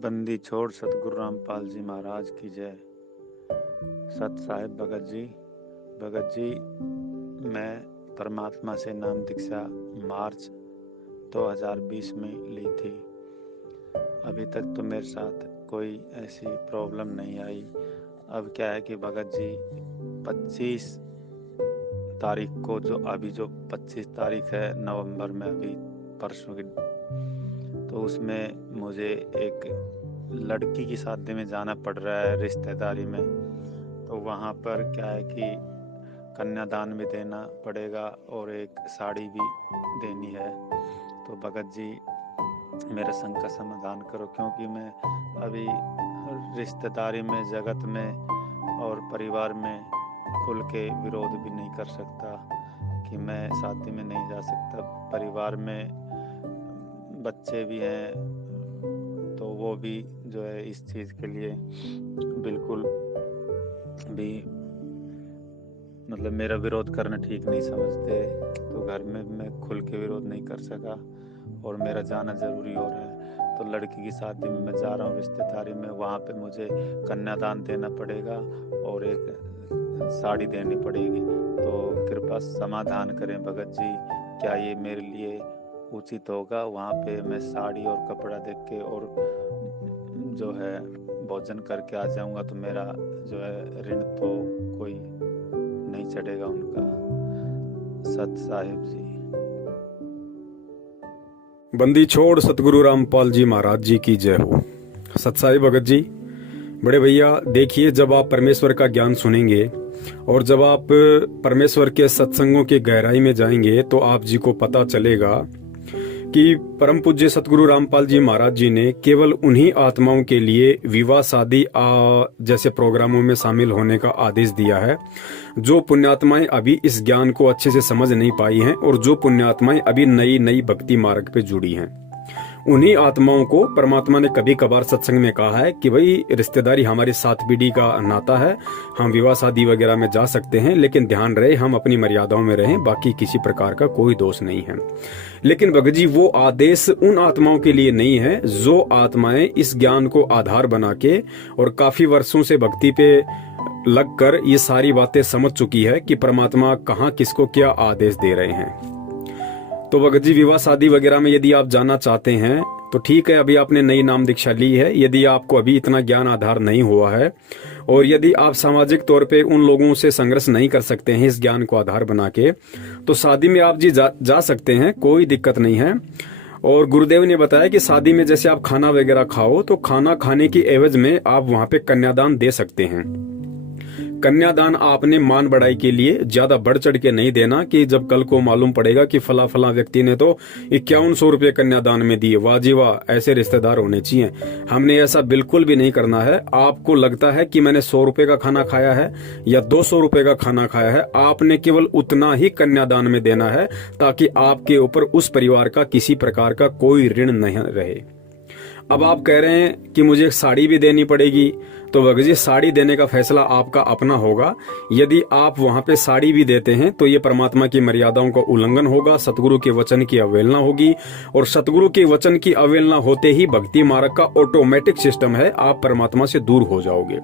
बंदी छोड़ सतगुरु रामपाल जी महाराज की जय। सत साहिब भगत जी मैं परमात्मा से नाम दीक्षा मार्च 2020 में ली थी। अभी तक तो मेरे साथ कोई ऐसी प्रॉब्लम नहीं आई। अब क्या है कि भगत जी 25 तारीख को जो 25 तारीख है नवंबर में, अभी परसों की, तो उसमें मुझे एक लड़की की शादी में जाना पड़ रहा है रिश्तेदारी में। तो वहाँ पर क्या है कि कन्यादान भी देना पड़ेगा और एक साड़ी भी देनी है। तो भगत जी मेरे संग का समाधान करो, क्योंकि मैं अभी रिश्तेदारी में, जगत में और परिवार में खुल के विरोध भी नहीं कर सकता कि मैं शादी में नहीं जा सकता। परिवार में बच्चे भी हैं, तो वो भी जो है इस चीज़ के लिए बिल्कुल भी मतलब मेरा विरोध करना ठीक नहीं समझते। तो घर में मैं खुल के विरोध नहीं कर सका और मेरा जाना ज़रूरी हो रहा है। तो लड़की की शादी में मैं जा रहा हूँ रिश्तेदारी में, वहाँ पे मुझे कन्यादान देना पड़ेगा और एक साड़ी देनी पड़ेगी। तो कृपा समाधान करें भगत जी, क्या ये मेरे लिए उचित होगा? वहाँ पे मैं साड़ी और कपड़ा देख के और जो है भोजन करके आ जाऊँगा, तो मेरा जो है ऋण तो कोई नहीं चढ़ेगा उनका। सत साहिब जी। बंदी छोड़ सतगुरु रामपाल जी महाराज जी की जय हो। सतसाई भगत जी, बड़े भैया देखिए, जब आप परमेश्वर का ज्ञान सुनेंगे और जब आप परमेश्वर के सत्संगों की गहराई में जाएंगे तो आप जी को पता चलेगा कि परम पूज्य सतगुरु रामपाल जी महाराज जी ने केवल उन्हीं आत्माओं के लिए विवाह शादी जैसे प्रोग्रामों में शामिल होने का आदेश दिया है जो पुण्यात्माएं अभी इस ज्ञान को अच्छे से समझ नहीं पाई हैं और जो पुण्यात्माएं अभी नई नई भक्ति मार्ग पे जुड़ी हैं। उन्हीं आत्माओं को परमात्मा ने कभी कभार सत्संग में कहा है कि भाई रिश्तेदारी हमारी 7 पीढ़ी का नाता है, हम विवाह शादी वगैरह में जा सकते हैं, लेकिन ध्यान रहे हम अपनी मर्यादाओं में रहें, बाकी किसी प्रकार का कोई दोष नहीं है। लेकिन भगत जी वो आदेश उन आत्माओं के लिए नहीं है जो आत्माएं इस ज्ञान को आधार बना के और काफी वर्षों से भक्ति पे लगकर ये सारी बातें समझ चुकी है कि परमात्मा कहाँ किसको क्या आदेश दे रहे हैं। तो भगत जी विवाह शादी वगैरह में यदि आप जाना चाहते हैं तो ठीक है, अभी आपने नई नाम दीक्षा ली है। यदि आपको अभी इतना ज्ञान आधार नहीं हुआ है और यदि आप सामाजिक तौर पे उन लोगों से संघर्ष नहीं कर सकते हैं इस ज्ञान को आधार बना के, तो शादी में आप जी जा सकते हैं, कोई दिक्कत नहीं है। और गुरुदेव ने बताया कि शादी में जैसे आप खाना वगैरह खाओ तो खाना खाने की एवज में आप वहां पे कन्यादान दे सकते हैं। कन्यादान आपने मान बढ़ाई के लिए ज्यादा बढ़ चढ़ के नहीं देना कि जब कल को मालूम पड़ेगा कि फला फला व्यक्ति ने तो 5100 रुपये कन्यादान में दिए, वाह जी वाह, ऐसे रिश्तेदार होने चाहिए। हमने ऐसा बिल्कुल भी नहीं करना है। आपको लगता है कि मैंने 100 रुपए का खाना खाया है या 200 रुपए का खाना खाया है, आपने केवल उतना ही कन्यादान में देना है ताकि आपके ऊपर उस परिवार का किसी प्रकार का कोई ऋण नहीं रहे। अब आप कह रहे हैं कि मुझे एक साड़ी भी देनी पड़ेगी, तो भगत जी साड़ी देने का फैसला आपका अपना होगा। यदि आप वहां पे साड़ी भी देते हैं तो ये परमात्मा की मर्यादाओं का उल्लंघन होगा, सतगुरु के वचन की अवहेलना होगी और सतगुरु के वचन की अवहेलना होते ही भक्ति मार्ग का ऑटोमेटिक सिस्टम है, आप परमात्मा से दूर हो जाओगे।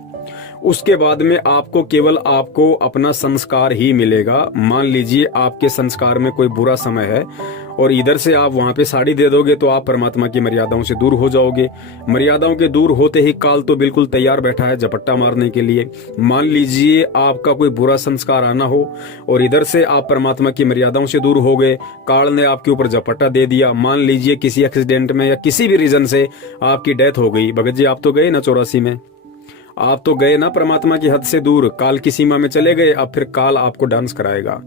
उसके बाद में आपको केवल आपको अपना संस्कार ही मिलेगा। मान लीजिए आपके संस्कार में कोई बुरा समय है और इधर से आप वहां पे साड़ी दे दोगे तो आप परमात्मा की मर्यादाओं से दूर हो जाओगे। मर्यादाओं के दूर होते ही काल तो बिल्कुल तैयार बैठा है झपट्टा मारने के लिए। मान लीजिए आपका कोई बुरा संस्कार आना हो और इधर से आप परमात्मा की मर्यादाओं से दूर हो गए, काल ने आपके ऊपर झपट्टा दे दिया। मान लीजिए किसी एक्सीडेंट में या किसी भी रीजन से आपकी डेथ हो गई। भगत जी आप तो गए ना 84 में, आप तो गए ना परमात्मा की हद से दूर, काल की सीमा में चले गए। अब फिर काल आपको डांस कराएगा,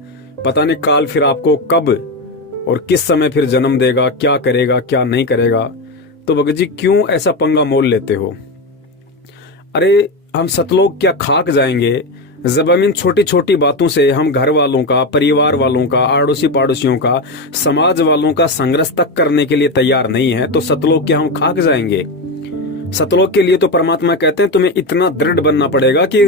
पता नहीं काल फिर आपको कब और किस समय फिर जन्म देगा, क्या करेगा क्या नहीं करेगा। तो भगत जी क्यों ऐसा पंगा मोल लेते हो? अरे हम सतलोक क्या खाक जाएंगे जब हम इन छोटी छोटी बातों से हम घर वालों का, परिवार वालों का, आड़ोसी पाड़ोसियों का, समाज वालों का संघर्ष तक करने के लिए तैयार नहीं है, तो सतलोक क्या हम खाक जाएंगे? सतलोक के लिए तो परमात्मा कहते हैं तुम्हें इतना दृढ़ बनना पड़ेगा कि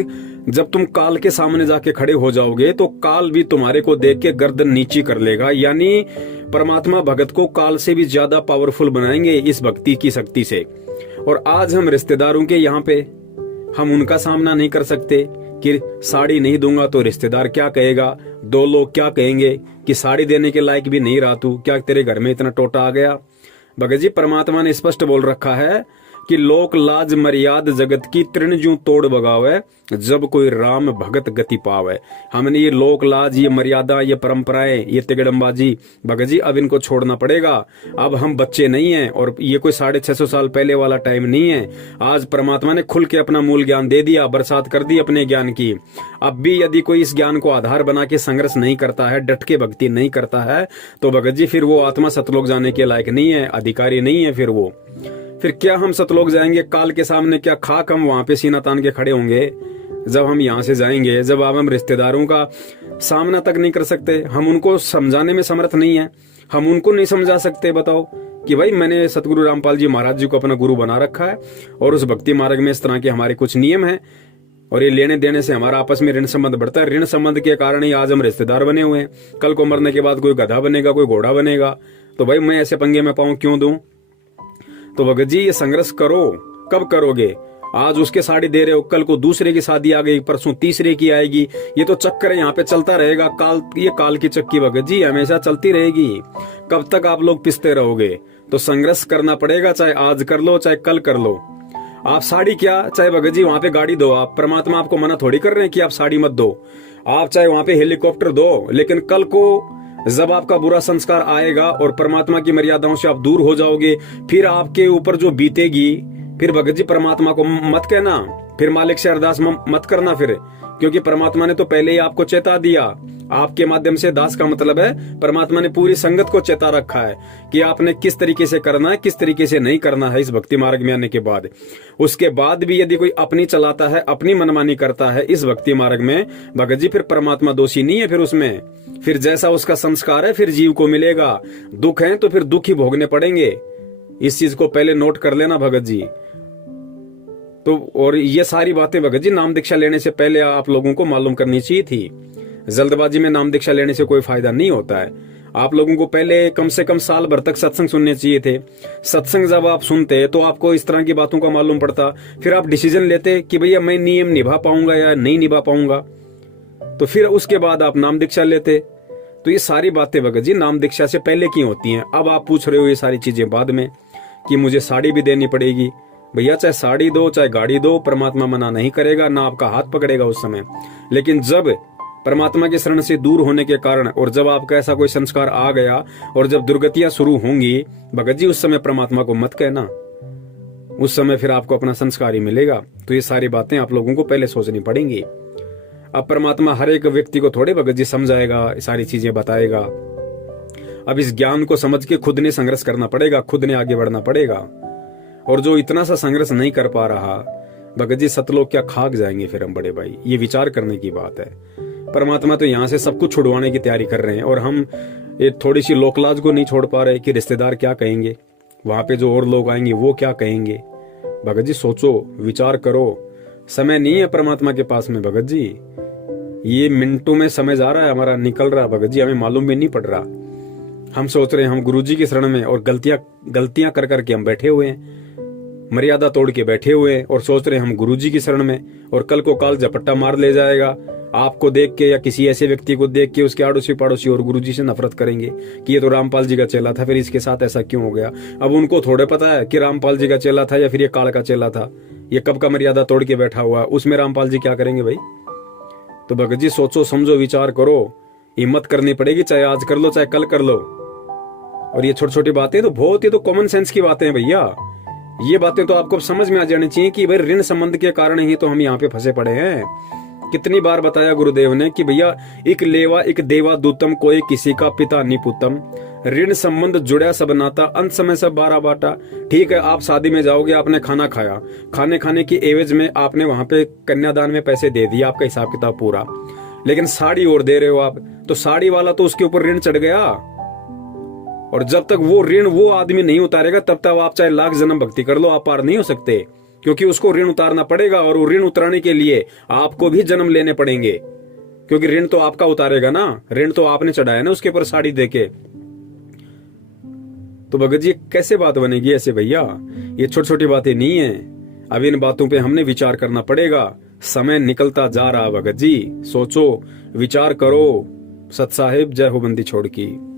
जब तुम काल के सामने जाके खड़े हो जाओगे तो काल भी तुम्हारे को देख के गर्दन नीची कर लेगा। यानी परमात्मा भगत को काल से भी ज्यादा पावरफुल बनाएंगे इस भक्ति की शक्ति से। और आज हम रिश्तेदारों के यहाँ पे हम उनका सामना नहीं कर सकते कि साड़ी नहीं दूंगा तो रिश्तेदार क्या कहेगा, दो लोग क्या कहेंगे कि साड़ी देने के लायक भी नहीं रहा तू, क्या तेरे घर में इतना टोटा आ गया। भगत जी परमात्मा ने स्पष्ट बोल रखा है कि लोक लाज मर्याद जगत की तृण जू तोड़ बगावे, जब कोई राम भगत गति पावे। हमने ये लोक लाज, ये मर्यादा, ये परंपराएं, ये तिगड़मबाजी भगत जी अब इनको छोड़ना पड़ेगा। अब हम बच्चे नहीं हैं और ये कोई 650 साल पहले वाला टाइम नहीं है। आज परमात्मा ने खुल के अपना मूल ज्ञान दे दिया, बरसात कर दी अपने ज्ञान की। अब भी यदि कोई इस ज्ञान को आधार बना के संघर्ष नहीं करता है, डट के भक्ति नहीं करता है, तो भगत जी फिर वो आत्मा सतलोक जाने के लायक नहीं है, अधिकारी नहीं है। फिर क्या हम सतलोक जाएंगे? काल के सामने क्या खाक हम वहां पे सीना तान के खड़े होंगे जब हम यहाँ से जाएंगे, जब अब हम रिश्तेदारों का सामना तक नहीं कर सकते, हम उनको समझाने में समर्थ नहीं है, हम उनको नहीं समझा सकते। बताओ कि भाई मैंने सतगुरु रामपाल जी महाराज जी को अपना गुरु बना रखा है और उस भक्ति मार्ग में इस तरह के हमारे कुछ नियम हैं और ये लेने देने से हमारा आपस में ऋण संबंध बढ़ता है। ऋण संबंध के कारण ही आज हम रिश्तेदार बने हुए हैं। कल को मरने के बाद कोई गधा बनेगा, कोई घोड़ा बनेगा, तो भाई मैं ऐसे पंगे में पाऊं क्यों दूं? तो भगत जी ये संघर्ष करो। कब करोगे? आज उसके साड़ी दे रहे हो, कल को दूसरे की शादी आ गई, परसों तीसरे की आएगी। ये तो चक्कर है, यहाँ पे चलता रहेगा। ये काल की चक्की भगत जी हमेशा चलती रहेगी। कब तक आप लोग पिसते रहोगे? तो संघर्ष करना पड़ेगा, चाहे आज कर लो चाहे कल कर लो। आप साड़ी क्या, चाहे भगत जी वहां पे गाड़ी दो। आप परमात्मा आपको मना थोड़ी कर रहे हैं कि आप साड़ी मत दो। आप चाहे वहां पे हेलीकॉप्टर दो, लेकिन कल को जब आपका बुरा संस्कार आएगा और परमात्मा की मर्यादाओं से आप दूर हो जाओगे, फिर आपके ऊपर जो बीतेगी, फिर भगत जी परमात्मा को मत कहना, फिर मालिक से अरदास मत करना फिर, क्योंकि परमात्मा ने तो पहले ही आपको चेता दिया। आपके माध्यम से दास का मतलब है परमात्मा ने पूरी संगत को चेता रखा है कि आपने किस तरीके से करना है, किस तरीके से नहीं करना है। इस भक्ति मार्ग में आने के बाद, उसके बाद भी यदि कोई अपनी चलाता है, अपनी मनमानी करता है इस भक्ति मार्ग में, भगत जी फिर परमात्मा दोषी नहीं है। फिर उसमें फिर जैसा उसका संस्कार है फिर जीव को मिलेगा। दुख है तो फिर दुख ही भोगने पड़ेंगे। इस चीज को पहले नोट कर लेना भगत जी। तो और ये सारी बातें भगत जी नाम दीक्षा लेने से पहले आप लोगों को मालूम करनी चाहिए थी। जल्दबाजी में नाम दीक्षा लेने से कोई फायदा नहीं होता है। आप लोगों को पहले कम से कम साल भर तक सत्संग सुनने चाहिए थे। सत्संग जब आप सुनते तो आपको इस तरह की बातों का मालूम पड़ता, फिर आप डिसीजन लेते कि भैया मैं नियम निभा पाऊंगा या नहीं निभा पाऊंगा, तो फिर उसके बाद आप नाम दीक्षा लेते। तो ये सारी बातें भगत जी नाम दीक्षा से पहले की होती हैं। अब आप पूछ रहे हो ये सारी चीजें बाद में कि मुझे साड़ी भी देनी पड़ेगी। भैया चाहे साड़ी दो चाहे गाड़ी दो, परमात्मा मना नहीं करेगा, ना आपका हाथ पकड़ेगा उस समय। लेकिन जब परमात्मा के शरण से दूर होने के कारण और जब आपका ऐसा कोई संस्कार आ गया और जब दुर्गतियां शुरू होंगी भगत जी, उस समय परमात्मा को मत कहना, उस समय फिर आपको अपना संस्कार ही मिलेगा। तो ये सारी बातें आप लोगों को पहले सोचनी पड़ेंगी। अब परमात्मा हर एक व्यक्ति को थोड़े भगत जी समझाएगा, सारी चीजें बताएगा। अब इस ज्ञान को समझ के खुद ने संघर्ष करना पड़ेगा, खुद ने आगे बढ़ना पड़ेगा। और जो इतना सा संघर्ष नहीं कर पा रहा भगत जी, सतलोक क्या खाक जाएंगे फिर हम बड़े भाई। ये विचार करने की बात है। परमात्मा तो यहाँ से सब कुछ छुड़वाने की तैयारी कर रहे हैं और हम ये थोड़ी सी लोकलाज को नहीं छोड़ पा रहे कि रिश्तेदार क्या कहेंगे, वहां पे जो और लोग आएंगे वो क्या कहेंगे। भगत जी सोचो, विचार करो। समय नहीं है परमात्मा के पास में भगत जी। ये मिनटों में समय जा रहा है, हमारा निकल रहा है भगत जी, हमें मालूम भी नहीं पड़ रहा। हम सोच रहे हैं हम गुरु जी की शरण में और गलतियां कर करके हम बैठे हुए हैं, मर्यादा तोड़ के बैठे हुए हैं और सोच रहे हैं हम गुरु जी की शरण में, और कल को काल झपट्टा मार ले जाएगा। आपको देख के या किसी ऐसे व्यक्ति को देख के उसके आड़ोसी पाड़ोसी और गुरु जी से नफरत करेंगे कि ये तो रामपाल जी का चेला था, फिर इसके साथ ऐसा क्यों हो गया। अब उनको थोड़े पता है कि रामपाल जी का चेला था या फिर ये काल का चेला था, ये कब का मर्यादा तोड़ के बैठा हुआ, उसमें रामपाल जी क्या करेंगे भाई। तो भगत जी सोचो, समझो, विचार करो। हिम्मत करनी पड़ेगी, चाहे आज कर लो चाहे कल कर लो। और ये छोटी छोटी बातें तो बहुत ही तो कॉमन सेंस की बातें हैं भैया। ये बातें तो आपको समझ में आ जानी चाहिए कि भाई ऋण संबंध के कारण ही तो हम यहाँ पे फंसे पड़े हैं। कितनी बार बताया गुरुदेव ने कि भैया एक लेवा एक देवा दूतम, कोई किसी का पिता निपुतम। ऋण संबंध जुड़ा सब नाता, अंत समय सब बारह बाटा। ठीक है, आप शादी में जाओगे, आपने खाना खाया, खाने की एवज में आपने वहां पे कन्यादान में पैसे दे दिए, आपका हिसाब किताब पूरा। लेकिन साड़ी और दे रहे हो आप, तो साड़ी वाला तो उसके ऊपर ऋण चढ़ गया। और जब तक वो ऋण वो आदमी नहीं उतारेगा तब तक आप चाहे लाख जन्म भक्ति कर लो, आप पार नहीं हो सकते, क्योंकि उसको ऋण उतारना पड़ेगा। और वो ऋण उतारने के लिए आपको भी जन्म लेने पड़ेंगे, क्योंकि ऋण तो आपका उतारेगा ना, ऋण तो आपने चढ़ाया ना उसके ऊपर साड़ी देके। तो भगत जी कैसे बात बनेगी ऐसे भैया? ये छोटी छोटी बातें नहीं है। अब इन बातों पे हमने विचार करना पड़ेगा। समय निकलता जा रहा भगत जी, सोचो, विचार करो। सत साहिब, जय हो बंदी छोड़ की।